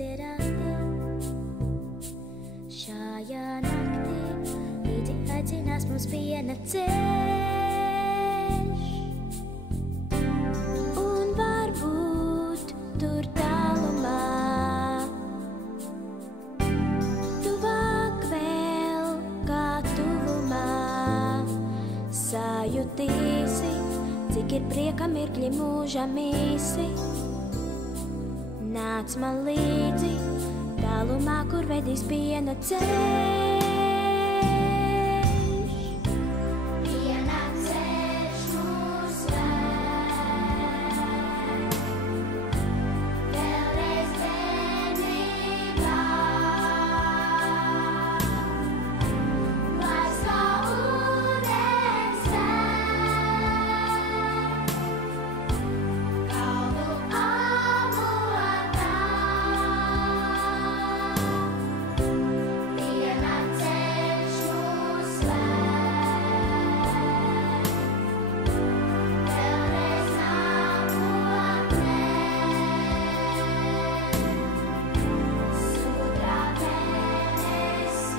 dziedāti. Šajā naktī līdzi aicinās mums viena ceļš. Un varbūt tur tālumā tuvāk vēl kā tuvumā sajutīsi, cik ir prieka mirkļi mūžam īsi. Nāc man līdzi, tālumā, kur vedīs piena ceļš. Piena ceļš mūs ved, vēlreiz vienībā. Laiks kā ūdens tek, kalnu avotā. Piena ceļš mūs ved, vēlreiz nākotnē. Sudraba debesī,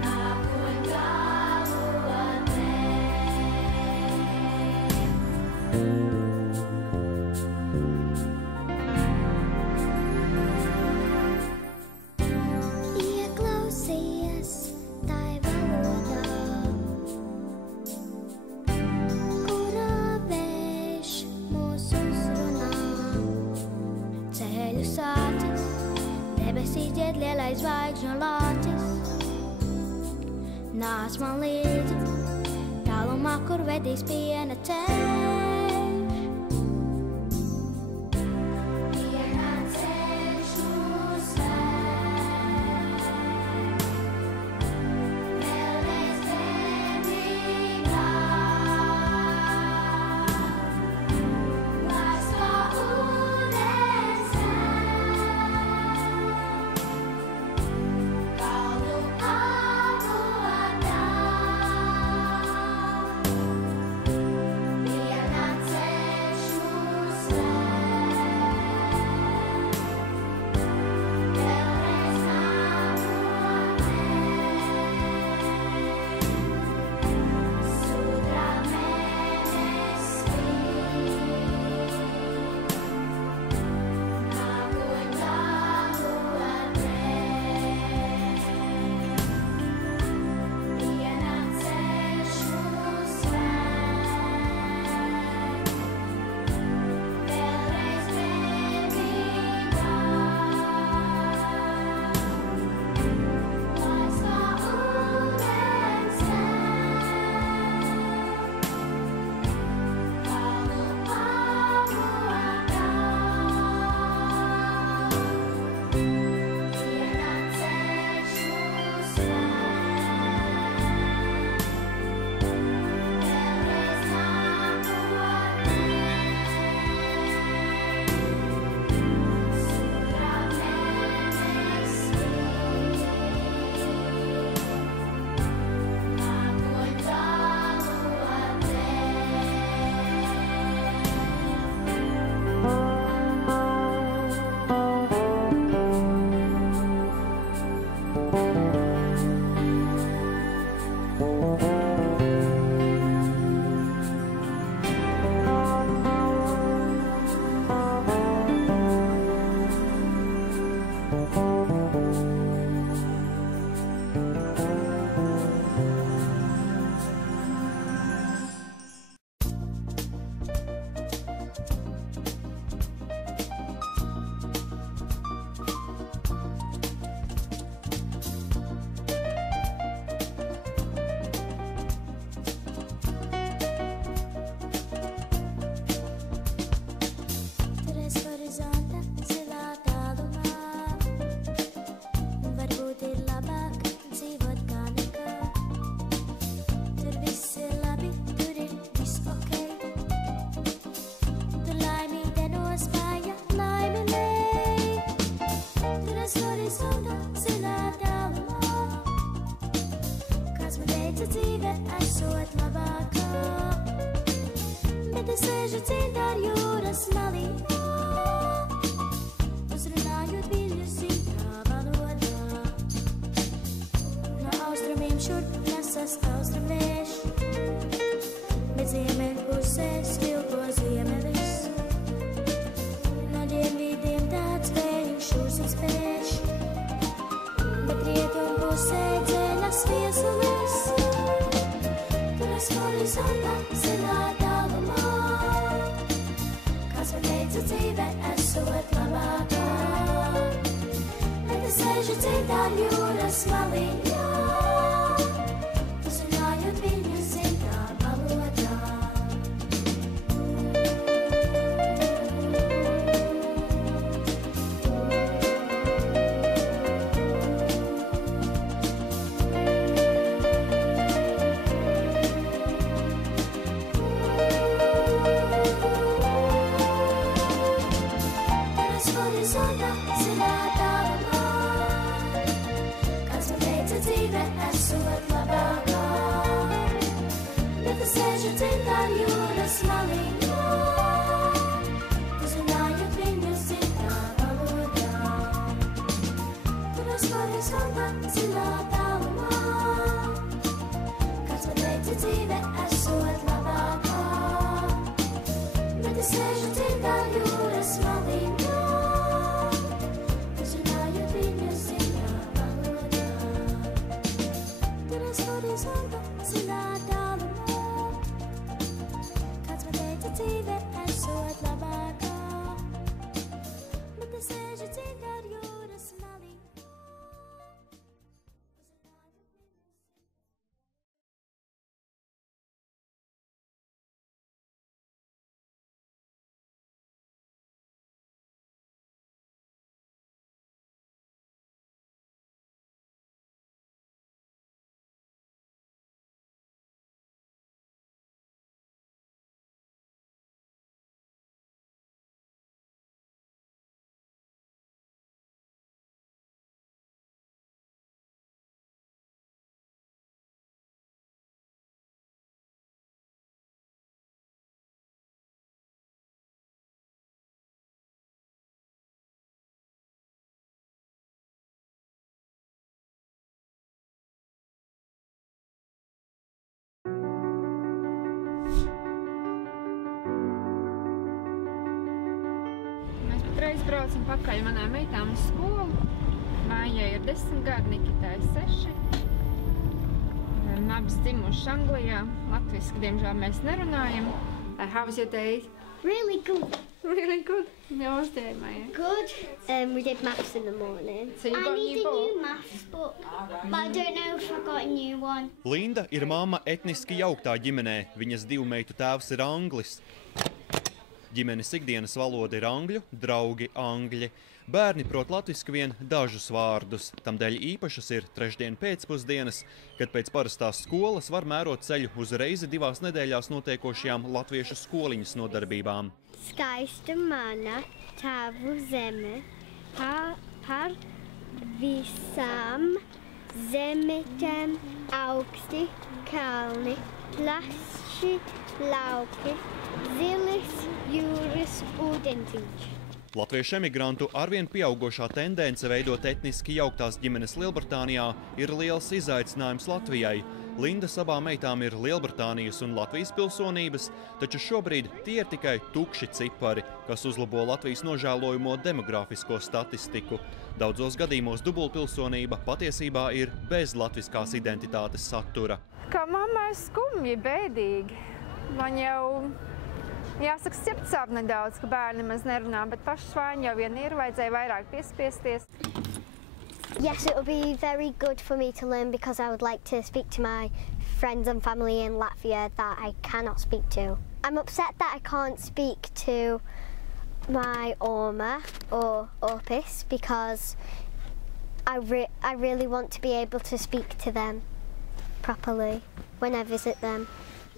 nākotnē galotnē. Ieklausies tai valodā, kurā vējš mūs uzrunā. Ceļu sācis, debesīs dzied lielais zvaigžņu lācis. Nāc man līdzi, tālumā, kur vedīs piena ceļš. Piena ceļš mūs ved, vēlreiz vienībā. Laiks kā ūdens tek, kalnu avotā. Piena viņas dzimtā valodā. No austrumiem šurp nesas austrumvējš, bet ziemeļpusēs vilko ziemelis. No dienvidiem tāds vējš uzas pēš, bet rietumpusē ceļas viesulis. Turas horizontā zilā tālumā, kas man teica dzīve esot labākā. Bet es sēžu citā jūras maliņā, uzrunājot viņu zimtā valodā. Horizontā zilā tālumā, kāds man teica dzīve esot labākā. Bet es sēžu citā jūras maliņā, uzrunājot viņu zimtā valodā. Turos horizontā zilā tālumā, kāds man teica dzīve esot labākā. Bet es sēžu citā jūras maliņā, horizontā zilā tālumā, kāds man teica dzīve esot labākā. Bet es sēžu citā jūras maliņā. Reiz braucam pakaļ manām meitām uz skolu. Mājai ir 10 gadi, Nikitai 6. Abas dzimušas Anglijā. Latviski, diemžēl, mēs nerunājam. How was your day? Really good. Really good. How was your day, Maya? Good. We did maths in the morning. So you I got a need new a book? new maths book, but I don't know if I got a new one. Linda ir mamma etniski jauktā ģimenē. Viņas divu meitu tēvs ir anglis. Ģimenes ikdienas valoda ir angļu, draugi angļi. Bērni prot latviski vien dažus vārdus. Tamdēļ īpašas ir trešdien pēcpusdienas, kad pēc parastās skolas var mērot ceļu uz reizi 2 nedēļās notiekošajām latviešu skoliņas nodarbībām. Skaista mana tavu zeme par visām zemetēm augsti kalni, plaši lauki, zilis jūras ūdentiņš. Latviešu emigrantu arvien pieaugošā tendence veidot etniski jauktās ģimenes Lielbritānijā ir liels izaicinājums Latvijai. Lindas abām meitām ir Lielbritānijas un Latvijas pilsonības, taču šobrīd tie ir tikai tukši cipari, kas uzlabo Latvijas nožēlojamo demografisko statistiku. Daudzos gadījumos dubultpilsonība patiesībā ir bez latviskās identitātes satura. Kā mammai skumji, bēdīgi. Man jau jāsaka, sirdsāp nedaudz, ka bērni maz nerunā, bet pašas vaiņi jau vien ir, vajadzēja vairāk piespiesties. Yes, it will be very good for me to learn because I would like to speak to my friends and family in Latvia that I cannot speak to. I'm upset that I can't speak to my Oma or Orpis because I really want to be able to speak to them properly when I visit them.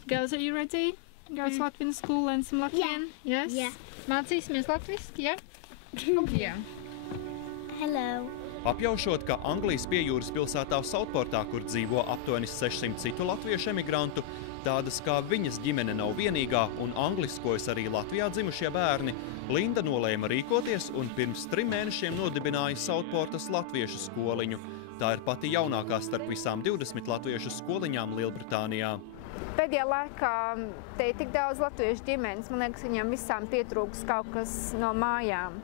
Girls, are you ready? Go to Latvian school and some Latvian? Yeah. Yes? Yeah. Mācīsimies latviski, ja? Jā. Hello. Apjaušot, ka Anglijas piejūras pilsētā Sautportā, kur dzīvo aptuveni 600 citu latviešu emigrantu, tādas kā viņas ģimene nav vienīgā un angliskojas arī Latvijā dzimušie bērni, Linda nolēma rīkoties un pirms 3 mēnešiem nodibināja Sautportas latviešu skoliņu. Tā ir pati jaunākā starp visām 20 latviešu skoliņām Lielbritānijā. Pēdējā laikā te ir tik daudz latviešu ģimenes, man liekas, viņam visām pietrūks kaut kas no mājām.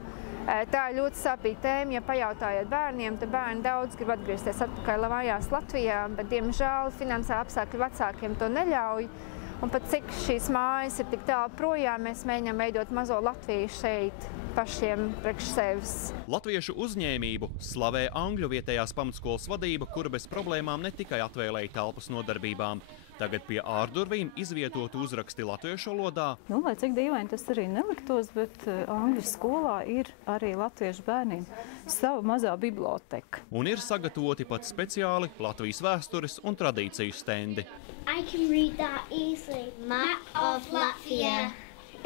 Tā ir ļoti sāpīga tēma, ja pajautājot bērniem, tad bērni daudz grib atgriezties atpakaļ mājās Latvijā, bet, diemžēl, finansiāli apstākļi vecākiem to neļauj. Un pat cik šīs mājas ir tik tālu projām, mēs mēģinām veidot mazo Latviju šeit pašiem priekš sevis. Latviešu uzņēmību slavē Angļu vietējās pamatskolas vadība, kura bez problēmām ne tikai atvēlēja telpas nodarbībām. Tagad pie ārdurvīm izvietotu uzraksti latviešu valodā. Lai cik dīvaini tas arī neliktos, bet Angļu skolā ir arī latviešu bērniem sava mazā biblioteka. Un ir sagatavoti pat speciāli Latvijas vēstures un tradīciju stendi. I can read that easily. Map of Latvia.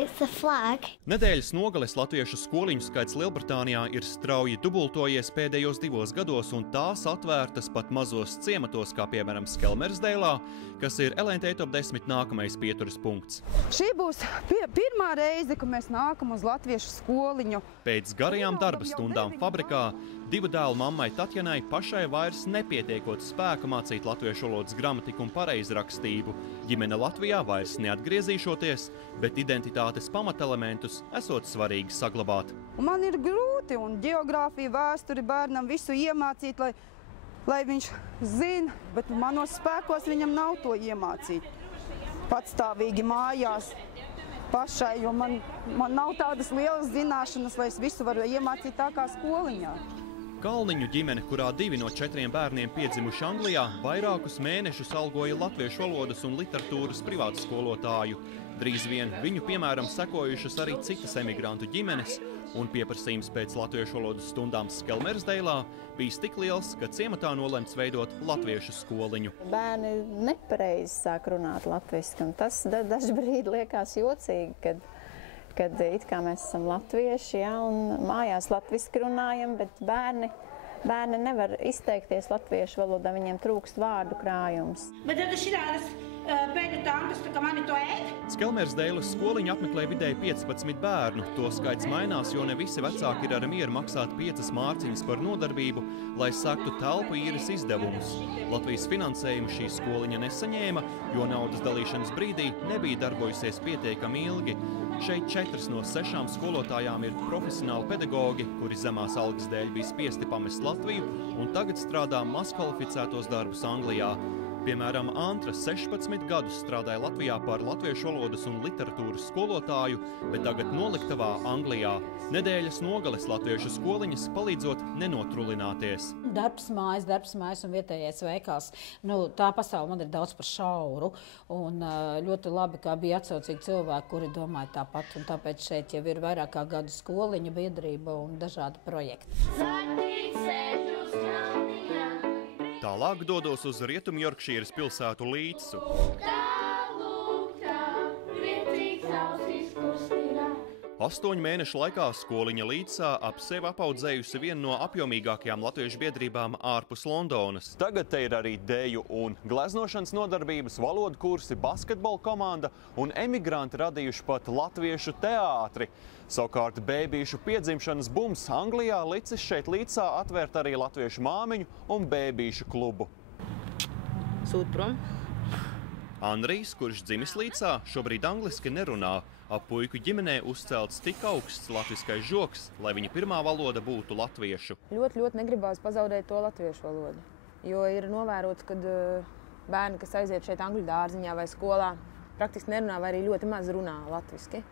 It's the flag. Nedēļas nogales latviešu skoliņu skaits Lielbritānijā ir strauji dubultojies pēdējos 2 gados, un tās atvērtas pat mazos ciematos, kā piemēram Skelmersdeilā, kas ir LNT Top 10 nākamais pieturas punkts. Šī būs pirmā reize, kad mēs nākam uz latviešu skoliņu. Pēc garajām darba stundām fabrikā 2 dēlu mammai Tatjanai pašai vairs nepietiekot spēka mācīt latviešu valodas gramatiku un pareizrakstību. Ģimene Latvijā vairs neatgriezīšoties, bet identitātes pamatelementus esot svarīgi saglabāt. Un man ir grūti un ģeogrāfiju, vēsturi bērnam visu iemācīt, lai viņš zina, bet manos spēkos viņam nav to iemācīt. Patstāvīgi mājās pašai, jo man nav tādas lielas zināšanas, lai es visu varu iemācīt tā kā skoliņā. Kalniņu ģimene, kurā 2 no 4 bērniem piedzimuši Anglijā, vairākus mēnešus algoja latviešu valodas un literatūras privātu skolotāju. Drīz vien viņu, piemēram, sekojušas arī citas emigrantu ģimenes, un pieprasījums pēc latviešu valodas stundām Skelmersdeilā bijis tik liels, ka ciematā nolemts veidot latviešu skoliņu. Bērni nepareizi sāk runāt latviski, un tas dažbrīd liekas jocīgi, kad it kā mēs esam latvieši, ja, un mājās latviski runājam, bet bērni nevar izteikties latviešu valodā, viņiem trūkst vārdu krājums. Skelmersdeilas skoliņu apmeklē vidēji 15 bērnu. To skaits mainās, jo ne visi vecāki ir ar mieru maksāt 5 mārciņas par nodarbību, lai sektu telpu īres izdevumus. Latvijas finansējumu šī skoliņa nesaņēma, jo naudas dalīšanas brīdī nebija darbojusies pietiekami ilgi. Šeit 4 no 6 skolotājām ir profesionāli pedagogi, kuri zemās algas dēļ bija spiesti pamest Latviju un tagad strādā mazkvalificētos darbus Anglijā. Piemēram, Antra 16 gadus strādāja Latvijā par latviešu valodas un literatūras skolotāju, bet tagad noliktavā Anglijā. Nedēļas nogales latviešu skoliņas palīdzot nenotrulināties. Darbs mājas un vietējais veikals. Tā pasaule man ir daudz par šauru, un ļoti labi, kā bija atsaucīgi cilvēki, kuri domāja tāpat, un tāpēc šeit jau ir vairāk kā gadu skoliņa biedrība un dažādi projekti. Tālāk dodos uz Rietumjorkšīras pilsētu Līdsu. 8 mēnešu laikā skoliņa Līdsā ap sevi apaudzējusi vienu no apjomīgākajām latviešu biedrībām ārpus Londonas. Tagad te ir arī deju un gleznošanas nodarbības, valodu kursi, basketbola komanda un emigranti radījuši pat latviešu teātri. Savukārt bēbīšu piedzimšanas bums Anglijā licis šeit Līdzā atvērt arī latviešu māmiņu un bēbīšu klubu. Sūt prom. Andrijs, kurš dzimis Līdzā, šobrīd angliski nerunā. Ap puiku ģimenē uzcelts tik augsts latviskais žoks, lai viņa pirmā valoda būtu latviešu. Ļoti negribās pazaudēt to latviešu valodu, jo ir novērots, ka bērni, kas aiziet šeit angļu dārziņā vai skolā, praktiski nerunā vai arī ļoti maz runā latviski.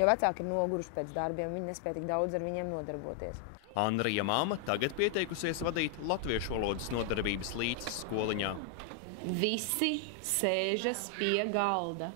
Jo vecāki ir noguruši pēc darbiem, viņi nespēja tik daudz ar viņiem nodarboties. Andrija māma tagad pieteikusies vadīt latviešu valodas nodarbības Līdzes skoliņā. Visi sēžas pie galda.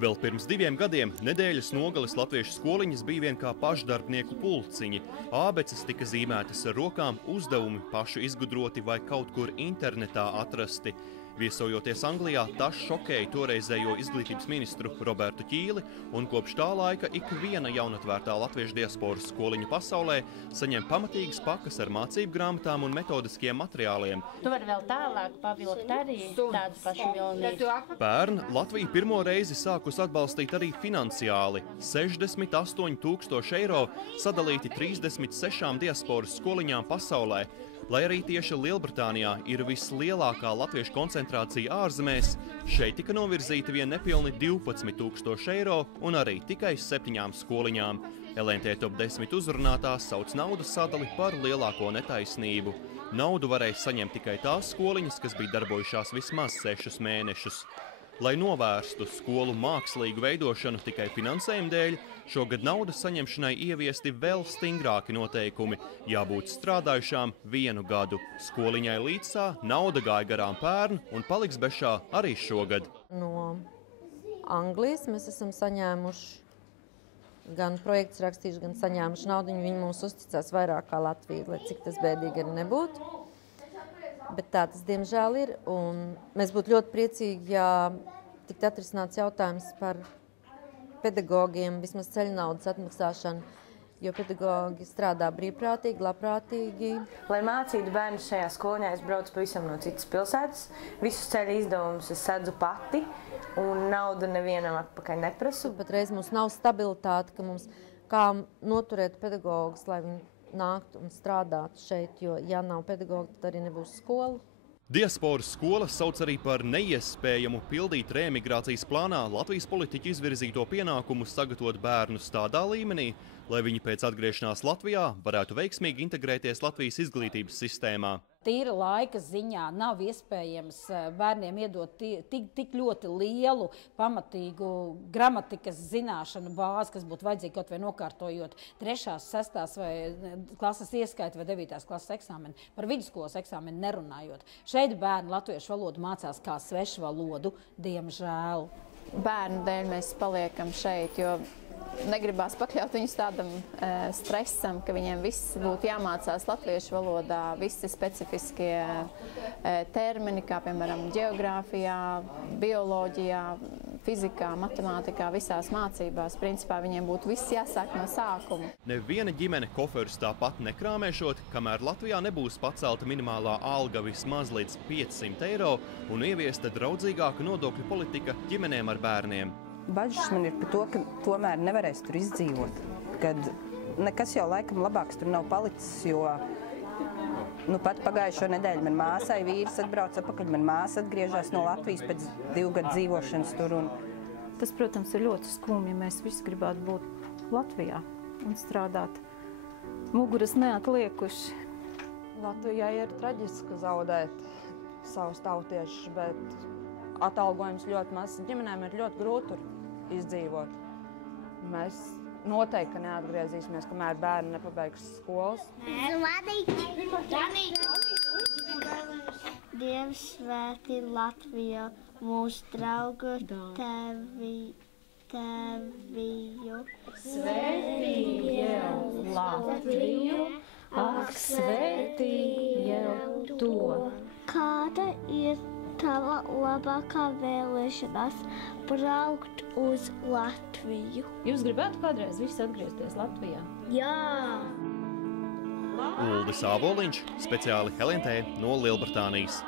Vēl pirms 2 gadiem nedēļas nogales latviešu skoliņas bija vien kā pašdarbnieku pulciņi. Ābeces tika zīmētas ar rokām, uzdevumi pašu izgudroti vai kaut kur internetā atrasti. Viesojoties Anglijā, tas šokēja toreizējo izglītības ministru Robertu Ķīli, un kopš tā laika ik viena jaunatvērtā latviešu diasporas skoliņa pasaulē saņem pamatīgas pakas ar mācību grāmatām un metodiskiem materiāliem. Tu vari vēl tālāk pavilkt arī tādu pašu vilnību. Pērn Latvija pirmo reizi sākus atbalstīt arī finansiāli. 68 000 eiro sadalīti 36 diasporas skoliņām pasaulē. Lai arī tieši Lielbritānijā ir vislielākā latviešu koncentrācija ārzemēs, šeit tika novirzīti vien nepilni 12 000 eiro un arī tikai 7 skoliņām. LNT top 10 uzrunātās sauc naudas sadali par lielāko netaisnību. Naudu varēja saņemt tikai tās skoliņas, kas bija darbojušās vismaz 6 mēnešus. Lai novērstu skolu mākslīgu veidošanu tikai finansējuma dēļ, šogad naudas saņemšanai ieviesti vēl stingrāki noteikumi, jābūt strādājušām 1 gadu. Skoliņai līdzsā nauda gāja garām pērn un paliks bez šā arī šogad. No Anglijas mēs esam saņēmuši gan projekts rakstījuši, gan saņēmuši naudu. Viņi mums uzticās vairāk kā Latvija, lai cik tas bēdīgi arī nebūtu. Bet tā tas diemžēl ir, un mēs būtu ļoti priecīgi, ja tiktu atrisināts jautājums par pedagogiem, vismaz ceļnaudas atmaksāšanu, jo pedagogi strādā brīvprātīgi, labprātīgi. Lai mācītu bērnus šajā skoliņā, es braucu pavisam no citas pilsētas. Visus ceļa izdevumus es sedzu pati, un naudu nevienam atpakaļ neprasu. Patreiz mums nav stabilitāte, ka mums kā noturēt pedagogus, lai viņi nāktu un strādātu šeit, jo ja nav pedagogi, tad arī nebūs skola. Diasporas skola sauc arī par neiespējamu pildīt reemigrācijas plānā Latvijas politiķu izvirzīto pienākumu sagatavot bērnus tādā līmenī, lai viņi pēc atgriešanās Latvijā varētu veiksmīgi integrēties Latvijas izglītības sistēmā. Tīra laika ziņā nav iespējams bērniem iedot tik ļoti lielu, pamatīgu gramatikas zināšanu bāzi, kas būtu vajadzīga kaut vai nokārtojot 3., 6. vai klases ieskaita vai 9. klases eksāmeni, par vidusskolas eksāmeni nerunājot. Šeit bērni latviešu valodu mācās kā svešu valodu, diemžēl. Bērnu dēļ mēs paliekam šeit, jo negribās pakļaut viņus tādam stresam, ka viņiem viss būtu jāmācās latviešu valodā, visi specifiskie termini, kā piemēram geogrāfijā, bioloģijā, fizikā, matemātikā, visās mācībās. Principā viņiem būtu viss jāsāk no sākuma. Neviena ģimene koferus tāpat nekrāmēšot, kamēr Latvijā nebūs pacelta minimālā alga vismaz līdz 500 eiro un ieviesta draudzīgāka nodokļu politika ģimenēm ar bērniem. Bažas man ir par to, ka tomēr nevarēs tur izdzīvot, kad nekas jau laikam labāks tur nav palicis, jo pat pagājušo nedēļu man māsai vīrs atbrauc atpakaļ, man māsa atgriežās no Latvijas pēc 2 gadu dzīvošanas tur. Tas, protams, ir ļoti skumji, ja mēs visi gribētu būt Latvijā un strādāt muguras neatliekuši. Latvijai ir traģiski zaudēt savus tautiešus, bet atalgojums ļoti maz. Ģimenēm ir ļoti grūti izdzīvot. Mēs noteikti neatgriezīsimies, kamēr bērni nepabeigs skolas. Dievs svētī Latviju, mūsu draugu teviju. Svētī jau Latviju, ak svētī jau to. Kāda ir tava labākā vēlēšanās braukt uz Latviju? Jūs gribētu kādreiz visi atgriezties Latvijā? Jā! Uldis Āboliņš, speciāli LNT no Lielbritānijas.